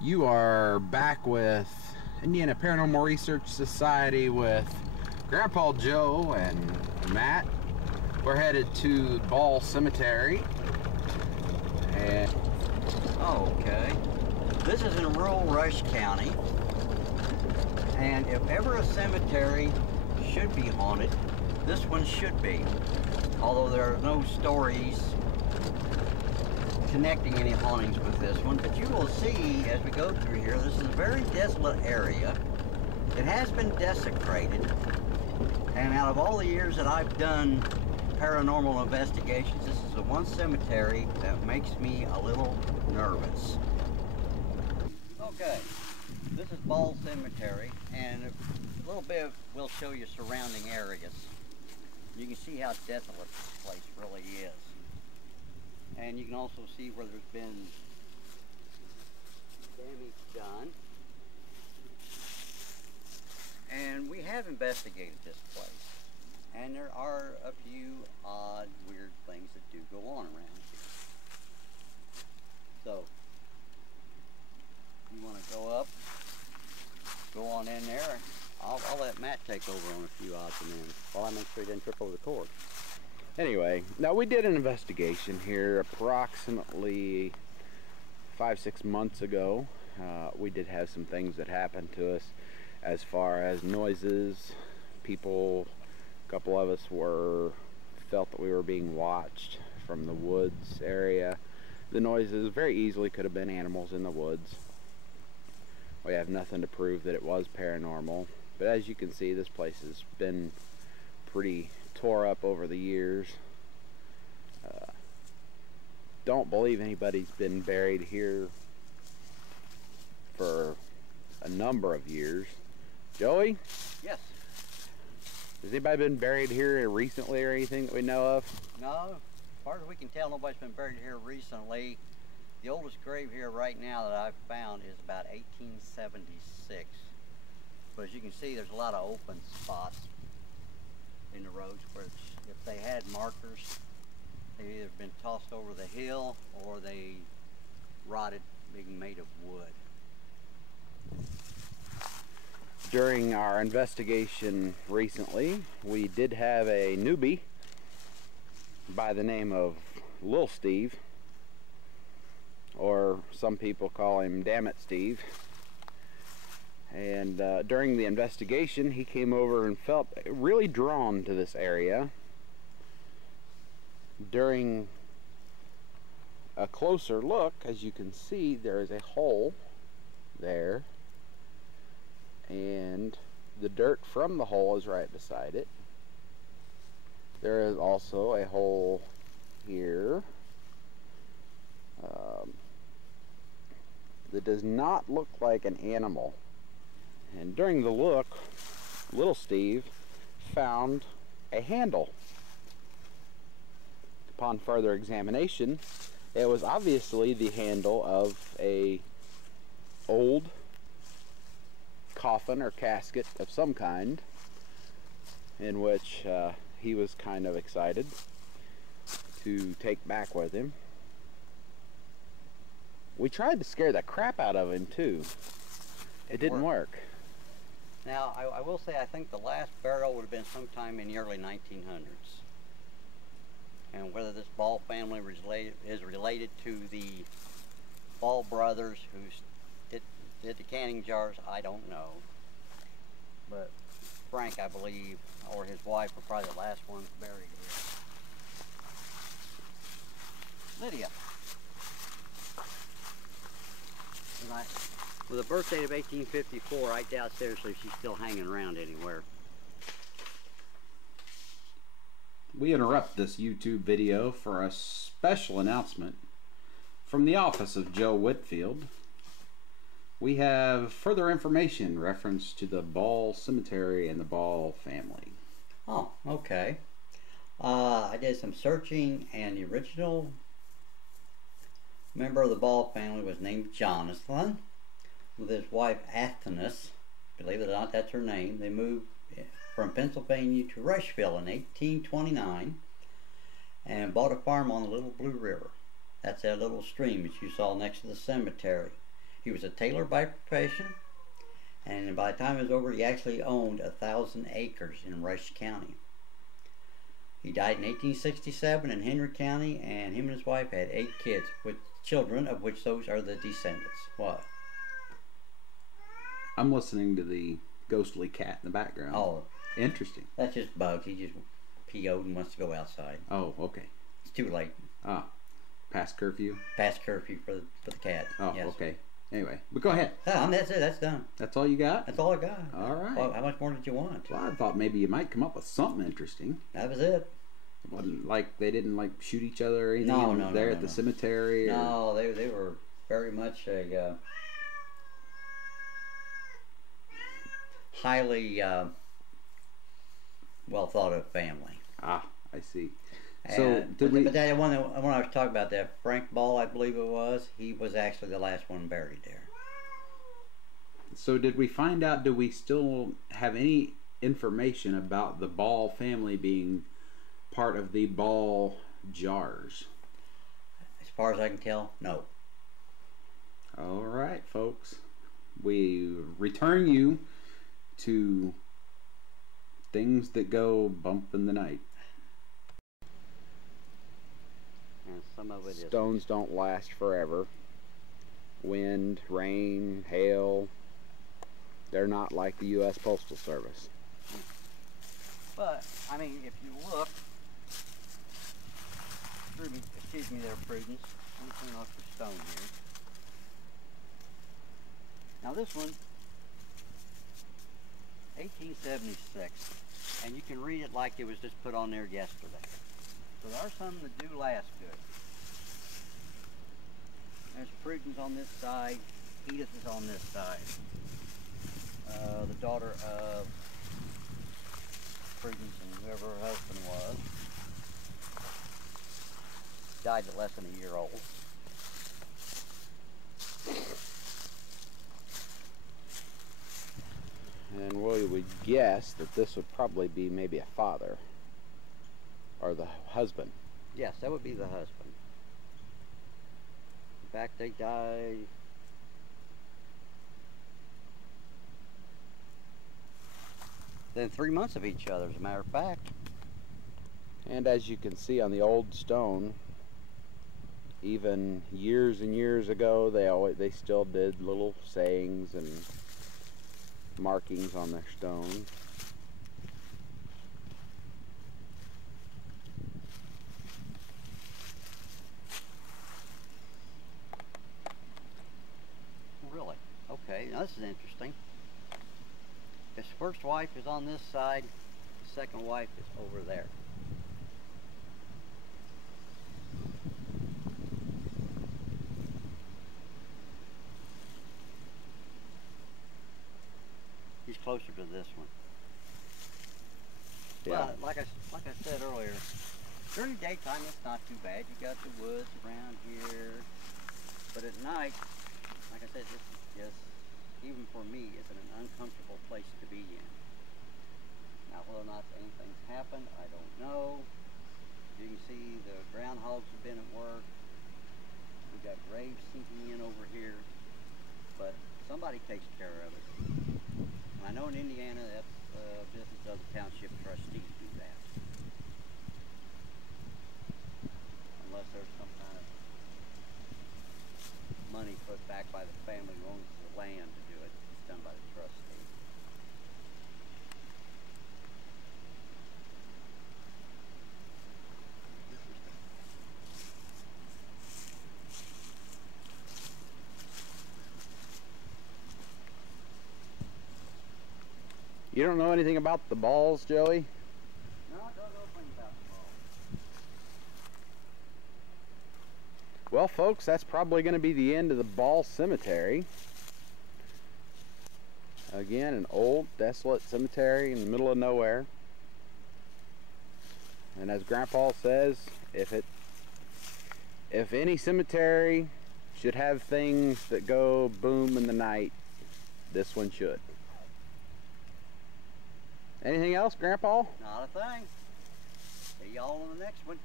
You are back with Indiana Paranormal Research Society with Grandpa Joe and Matt. We're headed to Ball Cemetery. And okay, this is in rural Rush County, and if ever a cemetery should be haunted, this one should be. Although there are no stories connecting any hauntings with this one, but you will see as we go through here, this is a very desolate area. It has been desecrated, and out of all the years that I've done paranormal investigations, this is the one cemetery that makes me a little nervous. Okay, this is Ball Cemetery, and a little bit we'll show you surrounding areas. You can see how desolate this place really is. And you can also see where there's been damage done. And we have investigated this place. And there are a few odd, weird things that do go on around here. So, you want to go up, go on in there. I'll let Matt take over on a few odds and ends while I make sure he didn't trip over the cord. anyway, now we did an investigation here approximately 5-6 months ago. We did have some things that happened to us as far as noises. People, a couple of us felt that we were being watched from the woods area. The noises very easily could have been animals in the woods. We have nothing to prove that it was paranormal, but as you can see, this place has been pretty tore up over the years. Don't believe anybody's been buried here for a number of years. Joey? Yes. Has anybody been buried here recently or anything that we know of? No, as far as we can tell, nobody's been buried here recently. The oldest grave here right now that I've found is about 1876. But as you can see, there's a lot of open spots in the roads where if they had markers, they've either been tossed over the hill or they rotted, being made of wood. During our investigation recently, we did have a newbie by the name of Lil Steve, or some people call him Damn It Steve. And during the investigation, he came over and felt really drawn to this area. During a closer look, as you can see, there is a hole there, and the dirt from the hole is right beside it. There is also a hole here that does not look like an animal. And during the look, little Steve found a handle. Upon further examination, it was obviously the handle of a old coffin or casket of some kind, in which he was kind of excited to take back with him. We tried to scare the crap out of him too. It didn't work. Now, I will say I think the last burial would have been sometime in the early 1900s. And whether this Ball family is related to the Ball brothers who did the canning jars, I don't know. But Frank, I believe, or his wife were probably the last ones buried here. Lydia. With a birth date of 1854, I doubt seriously she's still hanging around anywhere. We interrupt this YouTube video for a special announcement from the office of Joe Whitfield. We have further information in reference to the Ball Cemetery and the Ball family. Oh, okay. I did some searching, and the original member of the Ball family was named Jonathan, with his wife Athens. Believe it or not, that's her name. They moved from Pennsylvania to Rushville in 1829 and bought a farm on the Little Blue River. That's that little stream that you saw next to the cemetery. He was a tailor by profession, and by the time it was over, he actually owned 1,000 acres in Rush County. He died in 1867 in Henry County, and him and his wife had 8 kids, with children, of which those are the descendants. What? I'm listening to the ghostly cat in the background. Oh, interesting. That's just Bugs. He just PO'd and wants to go outside. Oh, okay. It's too late. Ah, past curfew? Past curfew for the cat. Oh, yes. Okay. Anyway, but go ahead. That's it. That's done. That's all you got? That's all I got. All right. Well, how much more did you want? Well, I thought maybe you might come up with something interesting. That was it. It wasn't like they didn't like shoot each other or anything No, there at the cemetery? Or... No, they were very much a highly well thought of family. Ah, I see. So but that one I was talking about, that Frank Ball, I believe it was, he was actually the last one buried there. So did we find out, do we still have any information about the Ball family being part of the Ball jars? As far as I can tell, no. All right, folks. We return you to things that go bump in the night. And some of it Stones don't last forever. Wind, rain, hail. They're not like the U.S. Postal Service. But, I mean, if you look, excuse me there, Prudence. Let me clean off the stone here. Now this one, 1876, and you can read it like it was just put on there yesterday. So there are some that do last good. There's Prudence on this side, Edith is on this side. The daughter of Prudence and whoever her husband was. Died at less than a year old. And we would guess that this would probably be maybe a father or the husband. Yes, that would be the husband. In fact, they died within 3 months of each other, as a matter of fact. And as you can see on the old stone, even years and years ago, they still did little sayings and markings on their stone. Really? Okay, now this is interesting. His first wife is on this side, the second wife is over there. He's closer to this one. Yeah. But like I said earlier, during the daytime it's not too bad. You got the woods around here, but at night, like I said, this is just, even for me, it's an uncomfortable place to be in. Now, whether or not anything's happened, I don't know. You can see the groundhogs have been at work. We've got graves sinking in over here, but somebody takes care of it. And I know in Indiana that's business of the township trustees do that. Unless there's some kind of money put back by the family who owns the land to do it. It's done by the trustee. You don't know anything about the Balls, Joey? No, I don't know anything about the ball. Well, folks, that's probably going to be the end of the Ball Cemetery. Again, an old, desolate cemetery in the middle of nowhere. And as Grandpa says, if any cemetery should have things that go boom in the night, this one should. Anything else, Grandpa? Not a thing. See y'all on the next one.